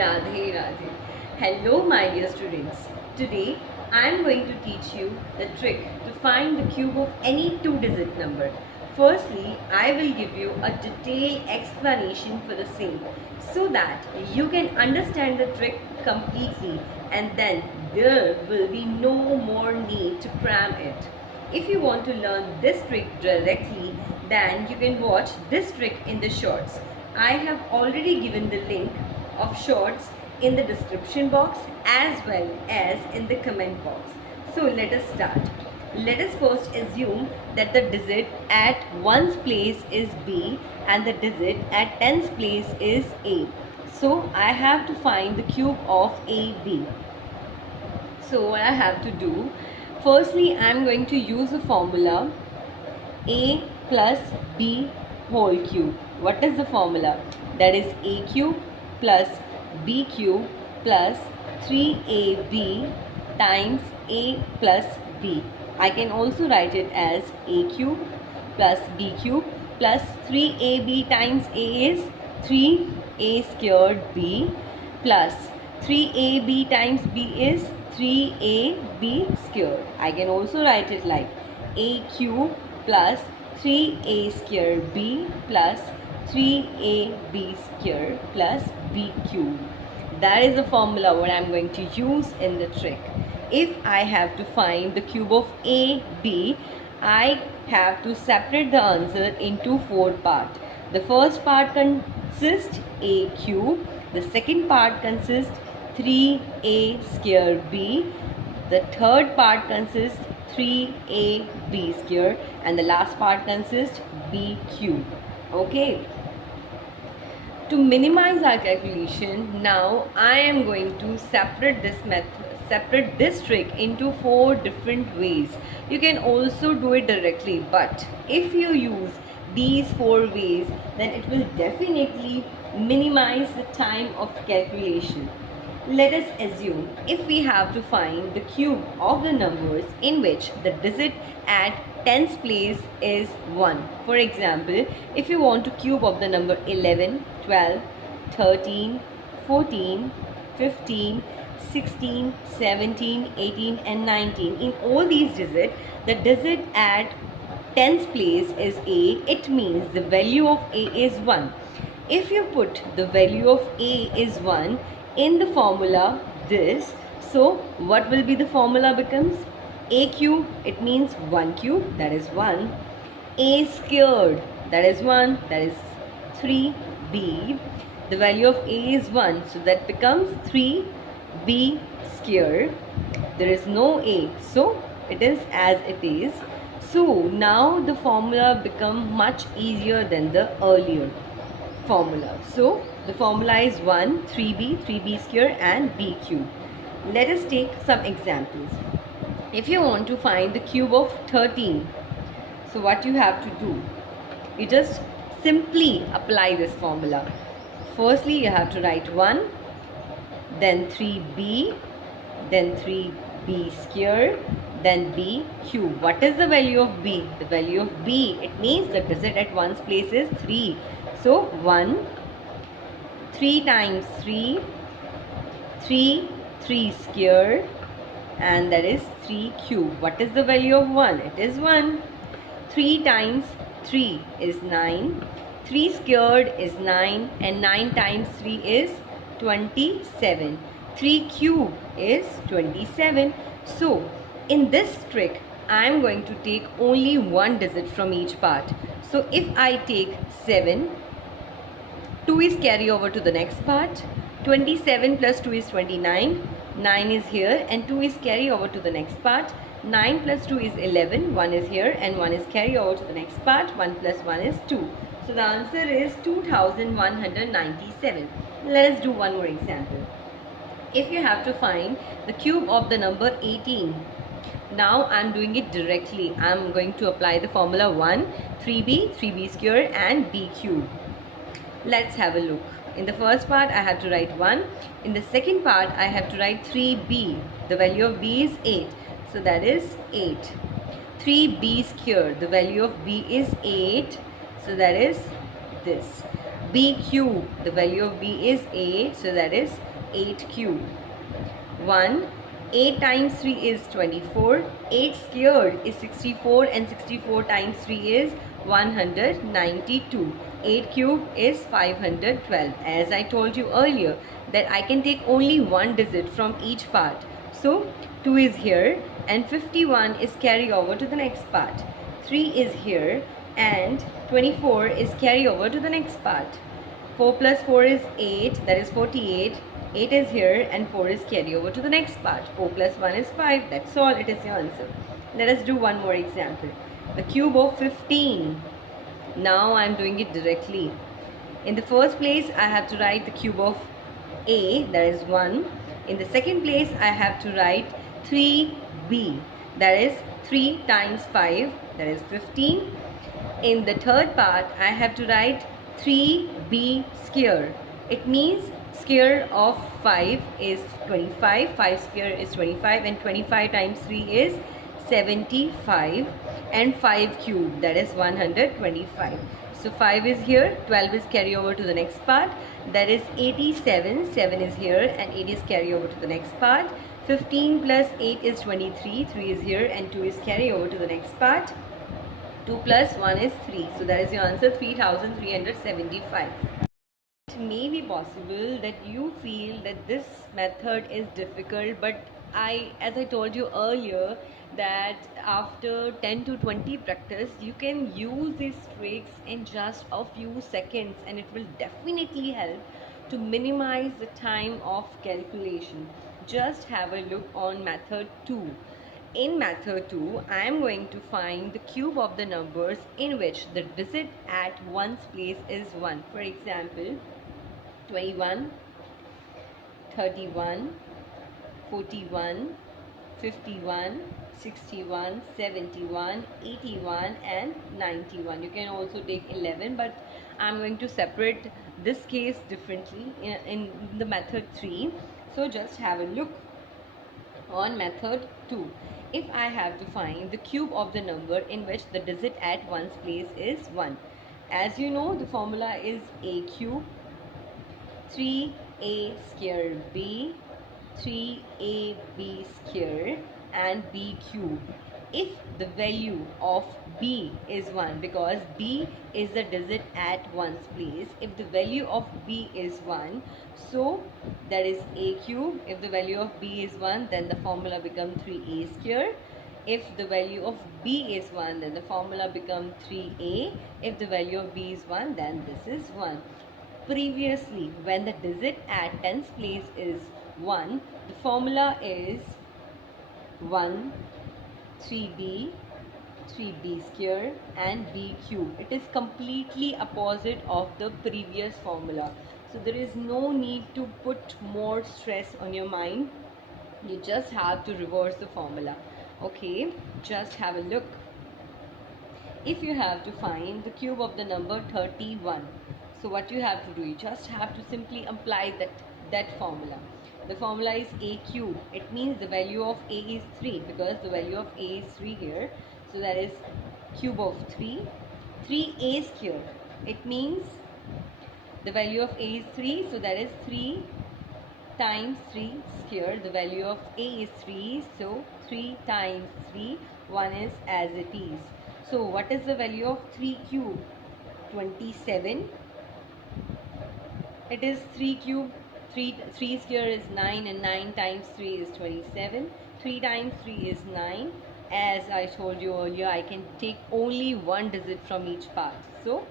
Radhe Radhe. Hello my dear students. Today I am going to teach you the trick to find the cube of any two-digit number. Firstly, I will give you a detailed explanation for the same so that you can understand the trick completely, and then there will be no more need to cram it. If you want to learn this trick directly, then you can watch this trick in the shorts. I have already given the link of shorts in the description box as well as in the comment box. So let us start. Let us first assume that the digit at 1's place is B and the digit at 10's place is A. So I have to find the cube of AB. So what I have to do, firstly I am going to use the formula A plus B whole cube. What is the formula? That is A cube plus B cube plus 3AB times A plus B. I can also write it as A cube plus B cube plus 3AB times A is 3A squared B plus 3AB times B is 3AB squared. I can also write it like A cube plus 3A square B plus 3AB square plus B cube. That is the formula what I am going to use in the trick. If I have to find the cube of AB, I have to separate the answer into four parts. The first part consists A cube, the second part consists 3A square B, the third part consists 3AB square, and the last part consists B cube. Okay. To minimize our calculation, now I am going to separate this trick into four different ways. You can also do it directly, but if you use these four ways, then it will definitely minimize the time of calculation. Let us assume if we have to find the cube of the numbers in which the digit at 10's place is 1. For example, if you want to cube of the number 11, 12, 13, 14, 15, 16, 17, 18 and 19. In all these digits, the digit at 10's place is A. It means the value of A is 1. If you put the value of A is 1 in the formula this, so what will be the formula becomes? A cube, it means 1 cube, that is 1. A squared, that is 1, that is 3B. The value of A is 1, so that becomes 3B squared. There is no A, so it is as it is. So now the formula become much easier than the earlier formula. So the formula is 1, 3B square and B cube. Let us take some examples. If you want to find the cube of 13, so what you have to do, you just simply apply this formula. Firstly, you have to write 1, then 3B, then 3B square, then B cube. What is the value of B? The value of B, it means the digit at 1's place is 3. So 1, 3 times 3, 3 square, and that is 3 cube. What is the value of 1? It is 1. 3 times 3 is 9. 3 squared is 9 and 9 times 3 is 27. 3 cube is 27. So in this trick, I am going to take only one digit from each part. So if I take 7, 2 is carry over to the next part. 27 plus 2 is 29. 9 is here and 2 is carry over to the next part. 9 plus 2 is 11. 1 is here and 1 is carry over to the next part. 1 plus 1 is 2. So the answer is 2197. Let us do one more example. If you have to find the cube of the number 18, now I am doing it directly. I am going to apply the formula 1, 3B square and B cube. Let's have a look. In the first part, I have to write 1. In the second part, I have to write 3B. The value of B is 8. So that is 8. 3B square. The value of B is 8. So that is this. B cube, the value of B is 8, so that is 8 cube. 1. 8 times 3 is 24. 8 squared is 64, and 64 times 3 is 192. 8 cube is 512. As I told you earlier that I can take only one digit from each part. So 2 is here and 51 is carry over to the next part. 3 is here and 24 is carry over to the next part. 4 plus 4 is 8, that is 48. 8 is here and 4 is carry over to the next part. 4 plus 1 is 5. That's all. It is your answer. Let us do one more example. The cube of 15. Now I am doing it directly. In the first place, I have to write the cube of A, that is 1. In the second place, I have to write 3B, that is 3 times 5, that is 15. In the third part, I have to write 3B square. It means square of 5 is 25, 5 square is 25, and 25 times 3 is 75, and 5 cube, that is 125. So 5 is here, 12 is carry over to the next part, that is 87, 7 is here and 8 is carry over to the next part. 15 plus 8 is 23, 3 is here and 2 is carry over to the next part. 2 plus 1 is 3. So that is your answer, 3375. It may be possible that you feel that this method is difficult, but as I told you earlier, that after 10 to 20 practice, you can use these tricks in just a few seconds, and it will definitely help to minimize the time of calculation. Just have a look on method 2. In method 2, I am going to find the cube of the numbers in which the digit at one's place is 1. For example, 21, 31, 41, 51, 61, 71, 81 and 91. You can also take 11, but I'm going to separate this case differently in the method 3. So just have a look on method 2. If I have to find the cube of the number in which the digit at one's place is 1. As you know, the formula is a cube, 3a square b, 3ab square and b cube. If the value of b is 1, because b is the digit at one's place, if the value of b is 1, so that is a cube. If the value of b is 1, then the formula becomes 3a square. If the value of b is 1, then the formula becomes 3a. If the value of b is 1, then this is 1. Previously, when the digit at tens place is 1, the formula is 1, 3b, 3b square and b cube. It is completely opposite of the previous formula. So there is no need to put more stress on your mind. You just have to reverse the formula. Okay, just have a look. If you have to find the cube of the number 31, so what you have to do, you just have to simply apply that formula. The formula is a cube. It means the value of a is 3, because the value of a is 3 here. So that is cube of 3. 3a square. It means the value of a is 3. So that is 3 times 3 square. The value of a is 3. So 3 times 3. 1 is as it is. So what is the value of 3 cube? 27. It is 3 cube. 3 square is 9 and 9 times 3 is 27. 3 times 3 is 9. As I told you earlier, I can take only one digit from each part. So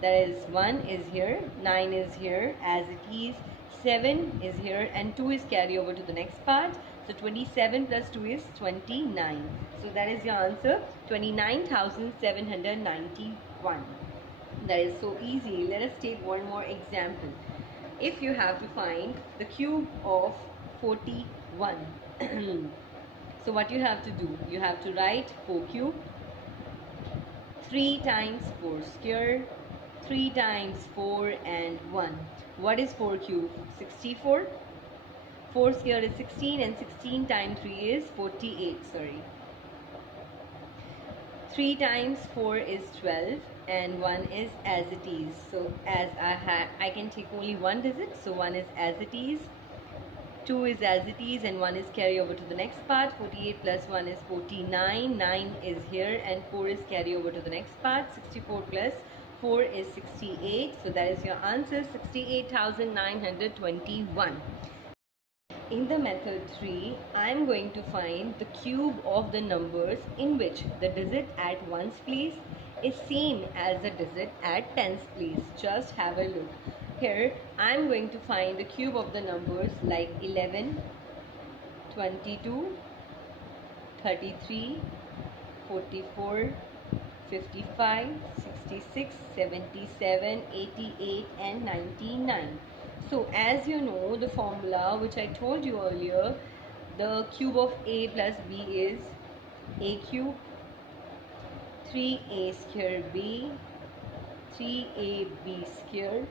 that is 1 is here, 9 is here as it is, 7 is here and 2 is carry over to the next part. So 27 plus 2 is 29. So that is your answer, 29,791. That is so easy. Let us take one more example. If you have to find the cube of 41, so what you have to do, you have to write 4 cube, 3 times 4 square, 3 times 4 and 1. What is 4 cube? 64. 4 square is 16 and 16 times 3 is 48. 3 times 4 is 12 and 1 is as it is. So as I can take only one digit, so 1 is as it is, 2 is as it is, and 1 is carry over to the next part. 48 plus 1 is 49, 9 is here, and 4 is carry over to the next part. 64 plus 4 is 68, so that is your answer, 68,921. In the method 3, I am going to find the cube of the numbers in which the digit at ones place is same as the digit at tens place. Just have a look. Here I am going to find the cube of the numbers like 11, 22, 33, 44, 55, 66, 77, 88 and 99. So as you know the formula which I told you earlier, the cube of a plus b is a cube, 3a square b, 3ab square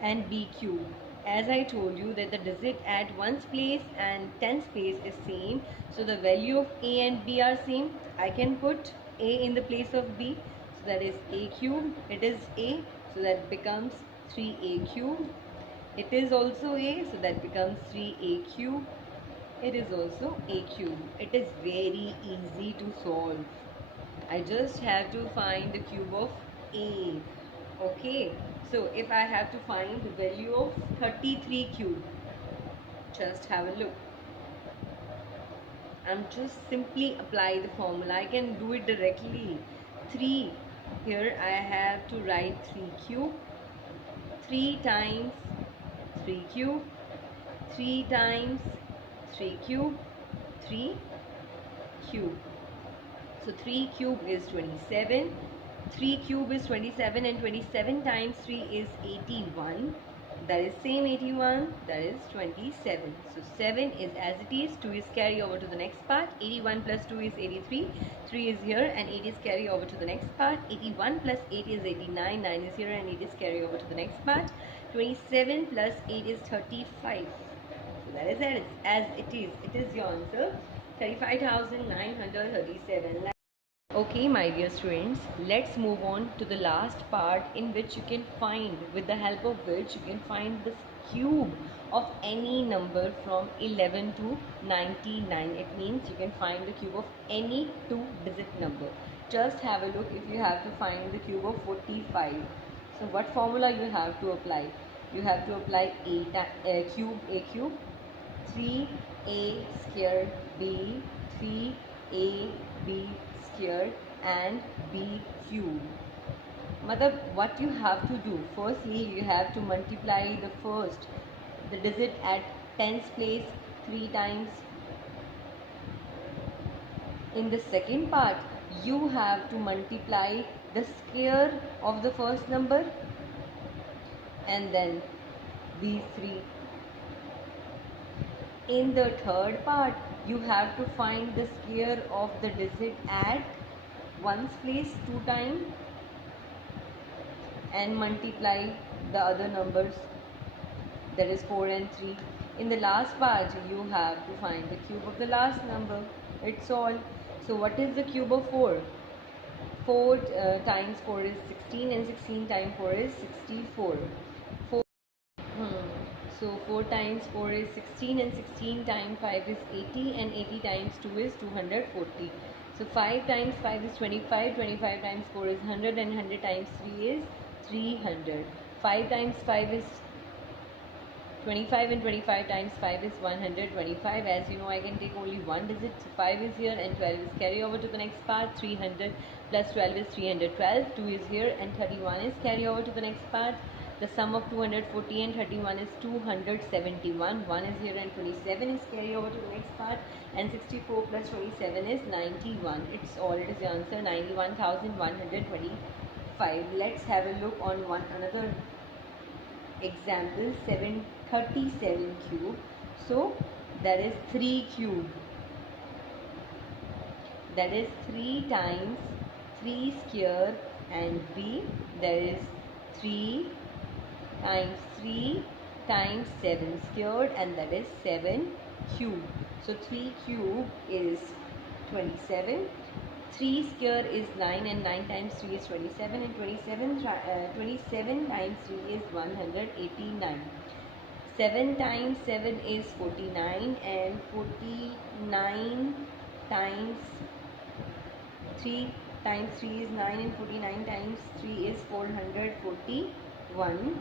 and b cube. As I told you that the digit at ones place and tens place is same, so the value of a and b are same. I can put a in the place of b, so that is a cube. It is a, so that becomes 3a cube. It is also a, so that becomes 3a cube. It is also a cube. It is very easy to solve. I just have to find the cube of a. Okay, so if I have to find the value of 33 cube, just have a look. I'm just simply apply the formula. I can do it directly. 3, here I have to write 3 cube, 3 times 3 cube, 3 times 3 cube, 3 cube. So 3 cube is 27, 3 cube is 27, and 27 times 3 is 81. That is same 81, that is 27. So 7 is as it is, 2 is carry over to the next part. 81 plus 2 is 83, 3 is here and 8 is carry over to the next part. 81 plus 8 is 89, 9 is here and 8 is carry over to the next part. 27 plus 8 is 35. So that is as it is. It is your answer, 35,937. Okay, my dear students, let's move on to the last part in which you can find, with the help of which you can find the cube of any number from 11 to 99. It means you can find the cube of any 2-digit number. Just have a look. If you have to find the cube of 45, so what formula you have to apply? You have to apply a cube, 3a square b, 3ab square and b cube. Matlab, what you have to do, firstly you have to multiply the digit at tens place 3 times. In the second part you have to multiply the square of the first number and then these 3. In the third part you have to find the square of the digit at ones place 2 times and multiply the other numbers, that is 4 and 3. In the last part you have to find the cube of the last number. It's all. So what is the cube of 4? 4 times 4 is 16 and 16 times 4 is 64. So 4 times 4 is 16 and 16 times 5 is 80 and 80 times 2 is 240. So 5 times 5 is 25, 25 times 4 is 100 and 100 times 3 is 300. 5 times 5 is 25 and 25 times 5 is 125. As you know, I can take only one digit, so 5 is here and 12 is carry over to the next part. 300 plus 12 is 312, 2 is here and 31 is carry over to the next part. The sum of 240 and 31 is 271. 1 is here and 27 is carry over to the next part. And 64 plus 27 is 91. It's all. It is the answer, 91,125. Let's have a look on another example, 737 cube. So that is 3 cube. That is 3 times 3 square and b, that is 3 times 3 times 7 squared, and that is 7 cube. So 3 cube is 27. 3 square is 9 and 9 times 3 is 27 and 27 times 3 is 189. 7 times 7 is 49 and 49 times 3 times 3 is 9 and 49 times 3 is 441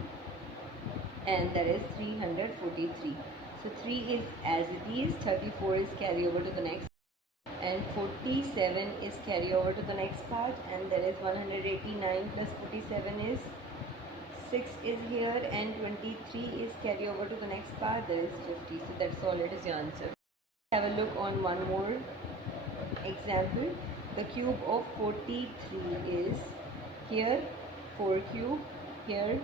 and that is 343. So 3 is as it is, 34 is carry over to the next and 47 is carry over to the next part and there is 189 plus 47 is 6 is here and 23 is carry over to the next part, there is 50. So that's all, it is your answer. Have a look on one more example. The cube of 43 is here 4 cube, here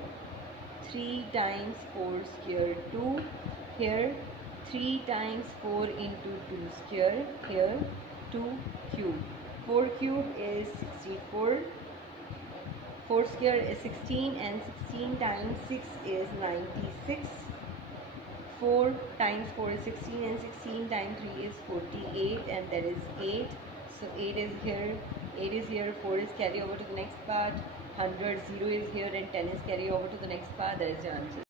3 times 4 square 2, here 3 times 4 into 2 square, here 2 cube. 4 cube is 64, 4 square is 16 and 16 times 6 is 96. 4 times 4 is 16 and 16 times 3 is 48 and that is 8. So 8 is here, 4 is carry over to the next part, 100, 0 is here and 10 is carry over to the next part, that is your answer.